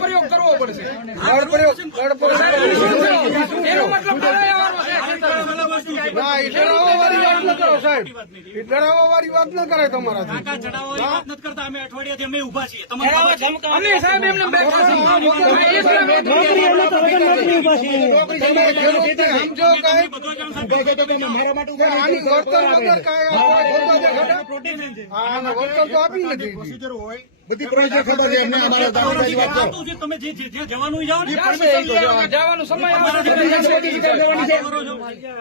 પ્રયોગ કરવો પડશે. એનો મતલબ ના, એ ડરાવવા વાળી વાત ન કરો સાહેબ, એ ડરાવવા વાળી વાત ન કરે તમારાથી. વાત નથી કરતા. અમે અઠવાડિયાથી અમે ઉભા છીએ. અને સાહેબ એમને બેઠા છે. તમે ખેડૂતને સમજો કાંઈ? કે આની વળતર વગર કાંઈ આના વળતર તો આપી નથી. બધી પ્રોજેક્ટ ખબર છે એમને. અમારે તમે જે જવાનું જાઓ ને જવાનો સમય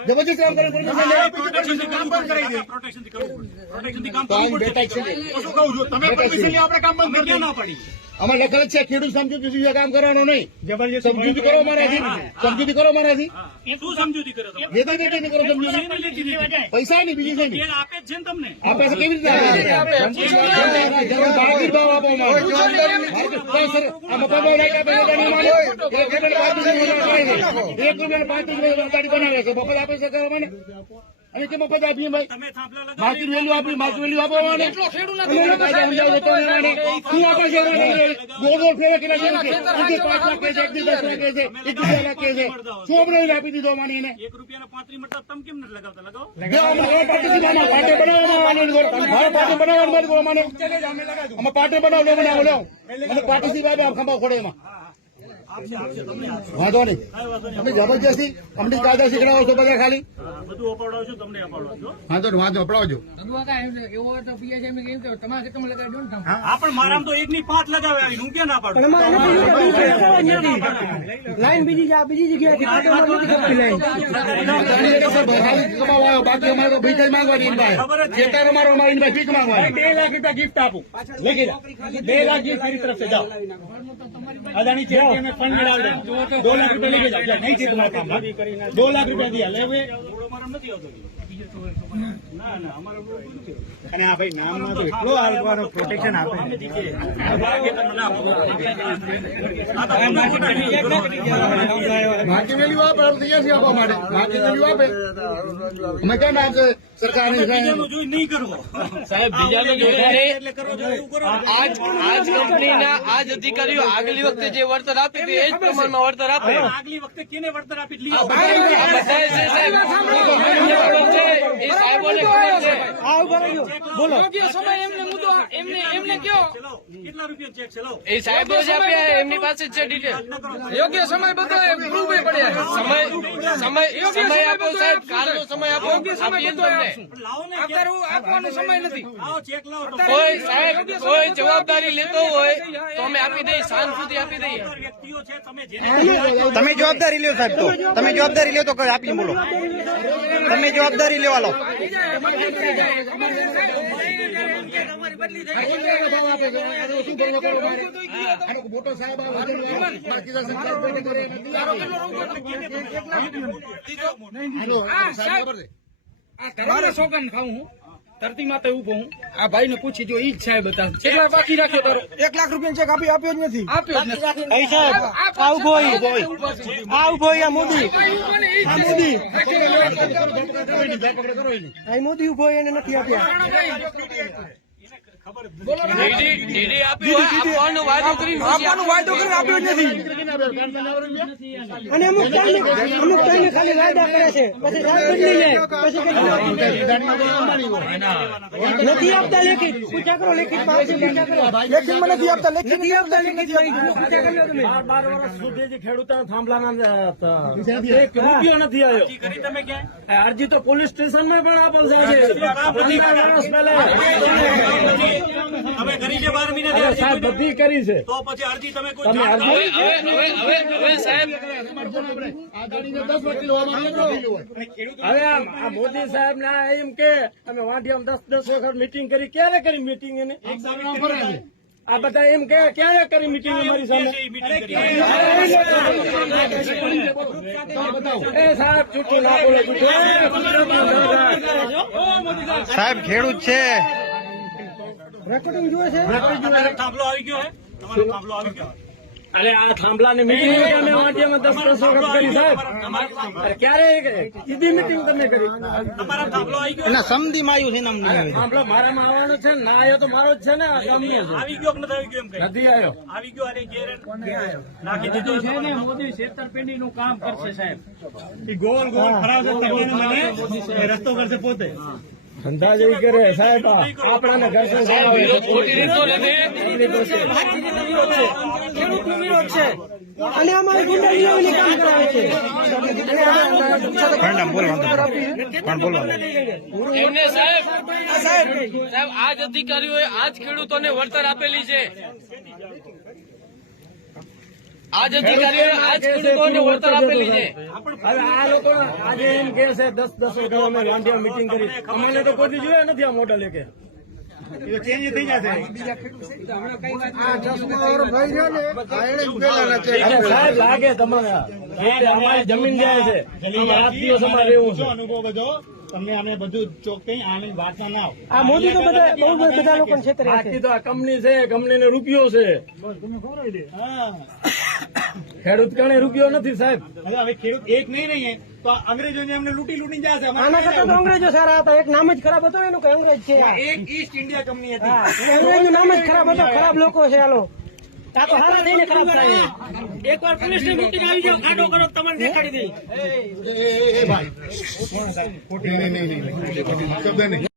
જબરજસ્ત કામ કરે પ્રોટેક્શનથી કામ બંધ કરાવી દે. પ્રોટેક્શનથી કામ કરવું પડશે. શું કહું છું? તમે પરમિશન લે, આપણે કામ બંધ કરી દે. ના પાડી અમારે લખેલ છે ખેડૂત સમજૂતી કામ કરવાનું નહીં. સમજૂતી કરો મારાથી, સમજૂતી કરો મારાથી. શું સમજૂતી કરો તમે? લેતા દેતા નહીં કરો સમજૂતી. પૈસા નહીં, બીજી કઈ નહીં. આપે જ છે ને તમને. આપે છે કેવી રીતે આપે? બાકી ભાવ આપો અમારે. સર, આ મફત ભાવ લાગે આપે તો નહીં માને. 1 રૂપિયા 35 ગાડી બનાવે છે, મફત આપે છે કે મને? અને કે મફત આપીએ ભાઈ? તમે થાંભલા લગાવો. માર્કેટ વેલ્યુ આપી, માર્કેટ વેલ્યુ આપો મને. શું આપે છે? ગોળ ફેરવે કેટલા છે? 5 લાખ કહે છે, 10 લાખ કહે છે, 21 લાખ કહે છે. શું અમને આપી દીધો માની એને? 1 રૂપિયાના 35 મતલબ તમે કેમ નથી લગાવતા? લગાવો. પાર્ટી બનાવવાનું અમે પાર્ટી બનાવ લો, બનાવો લો. અને પાર્ટી થી ખંભા ખોડે એમાં વાંધો નહીં. તમે જબરજસ્તી અમને કાયદા શીખડાવો છો બધા ખાલી. બધું અપાવડાવ છું, તમને અપાવડાવજો. વાંધો અપડાવજો. હા, પણ મારામાં તો 1 ની 5 લગાવે. હું ક્યાં ના પાડું? લાઈન બીજી બાકી અમારે તો ભીખ જ માંગવાની. ખેતર અમારો અમારી ભીખ માંગવાની. 2 લાખ રૂપિયા ગિફ્ટ આપું. લખી દો. 2 લાખ ગિફ્ટ મારી તરફ से जाओ. अदानी चैरिटी में फंड में डाल देना. 2 लाख रुपया लेके जाओ. नहीं चाहिए तुम्हारा काम. 2 लाख रुपया दिया ले हुए. ના ના, અમારો અને આ ભાઈ નામમાં તો એટલો આલવાનો પ્રોટેક્શન આપે. માર્કેટ વેલ્યુ આપે તૈયાર છે આપવા માટે. માર્કેટ વેલ્યુ આપે અમે કેમ આપશે સરકાર નહીં કરવો સાહેબ. બીજાને જોઈએ એટલે કરવો જોઈએ એવું કરો. આજ કંપનીના આજ અધિકારીઓ આગલી વખતે જે વળતર આપી હતી એ જ પ્રમાણમાં વળતર આપે. આગલી વખતે કેને વળતર આપી લીધું? આ બધા છે સાહેબ. એ સાહેબોને ખબર છે. બોલો યોગ્ય સમય એમને મુદ્દો એમને કયો કેટલા રૂપિયા ચેક છે? લાવો. એ સાહેબો જ આપ્યા, એમની પાસે જ છે ડિટેલ. યોગ્ય સમય બધો પ્રૂફ પડ્યા. સમય આપો સાહેબ, કાલનો સમય આપો, આપીએ તમને. લાવો ને અત્યારે આપવાનો સમય નથી. લાવો ચેક લાવો. કોઈ સાહેબ કોઈ જવાબદારી લેતો હોય તો અમે આપી દઈએ, સાંજ સુધી આપી દઈએ. વ્યક્તિઓ છે, તમે જેને તમે જવાબદારી લ્યો સાહેબ. તો તમે જવાબદારી લ્યો તો આપી બોલો. તમે જવાબદારી લેવા લો. મોટો સાહેબ સોગન ખાવું હું ધરતી માથે ઉભો હું. આ ભાઈ ને પૂછી જો ઈ જ સાહેબ હતા. કેટલા બાકી રાખ્યો તારો? 1 લાખ રૂપિયા ચેક આપ્યો જ નથી. આપ્યો જ નથી. આ ઉભો આ મોદી. આ મોદી. આ મોદી ઉભો એને નથી આપ્યા. ડીડી આપ્યું હોય, આપવાનો વાયદો કરીને આપ્યો જ નથી. અને અમુક ટાઈમે ખાલી વાયદા કરે છે, પછી રાત બદલી લે, પછી નથી આપતા લેખિત. પૂછા કરો લેખિત લેખિત મને નથી આપતા. લેખિત નથી આપતા. પૂછા કરી લો તમે. 12 વર્ષ સુધી જે ખેડૂતો થાંભલાના 1 રૂપિયો નથી આવ્યો. કરી તમે ક્યાં? અરજી તો પોલીસ સ્ટેશનમાં પણ આપેલ છે. તમે કરી છે 12 મહિના સાહેબ, બધી કરી છે. તો પછી અરજી તમે કોઈ હવે સાહેબ હવે આ મોદી સાહેબ ના એમ કે અમે વાંઢિયામાં 10 વખત મીટિંગ કરી. ક્યારે કરી મીટિંગ? એને આ બધા એમ કે ક્યારે કરી મીટિંગ અમારી સામે? એ સાહેબ જૂઠું ના બોલે. સાહેબ ખેડૂત છે. રેકોર્ડિંગ જુએ છે. થાંભલો આવી ગયો હે. તમારો થાંભલો આવી ગયો. અરે આ થાંભલાની મીટિંગ અમે વાંટિયામાં 10 વખત કરી સાહેબ. અરે ક્યારે સીધી મીટિંગ તમે કરી? તમારા થાંભલો આવી ગયો ના સમધીમાં આવ્યું છે ને અમને થાંભલો મારામાં આવવાનો છે ને, ના આવ્યો તો મારો જ છે ને, આ ગામનો છે. આવી ગયો કે નથી આવી ગયો એમ કઈ નથી આવ્યો. આવી ગયો અને ઘેર નાખી દીધો છે ને. મોદી છેતરપિંડી નું કામ કરશે સાહેબ. ગોળ ગોળ ફરાવશે તમને મને રસ્તો કરશે પોતે. ધંધા જેવી કરે સાહેબ. આપણાને ઘર્ષણ સાહેબ વિરોધ ખોટી રીતો નથી. ખેડૂતનો વિરોધ છે અને અમારે ગુંડાગીરીનું કામ કરાવે છે. એમને સાહેબ આ જ અધિકારીઓએ આ જ ખેડૂતોને વળતર આપેલી છે. આ જ અધિકારીઓએ આ જ ખેડૂતોને વળતર આપેલી છે. હવે આ લોકો આજે એમ કે છે 10 વખત અમે વાંઢિયા મીટિંગ કરી. અમને તો કોઈ જોયા નથી આ મોટા લેકે. ચેન્જ થઈ જશે. અરે સાહેબ લાગે તમારે અમારી જમીન જાય છે. રાત દિવસ અમારે રહેવું છે. અનુભવ બધો તમને અમે બધું ચોખ્ખી આની વાતમાં ના આવો. આ મોદી તો બધા બહુ બધા લોકોને છેતરે છે. બાકી તો આ કંપની છે, કંપનીને રૂપિયો છે. હા. ખેડૂત કણે રૂપિયો નથી સાહેબ. હવે ખેડૂત એક નહીં રહીએ તો આ અંગ્રેજોને અમને લૂંટી જશે. આના કરતા તો અંગ્રેજો સારા હતા. એક નામ જ ખરાબ હતું એનું કે અંગ્રેજ છે. એક ઈસ્ટ ઇન્ડિયા કંપની હતી. હા, અંગ્રેજનું નામ જ ખરાબ હતું. ખરાબ લોકો છે આલો. આ તો હારા થઈને ખરાબ થાય. એકવાર પોલીસની મીટિંગ આવી જાવ, ખાડો કરો તમને દેખાડી દઈ. નહીં, શબ્દ નહીં.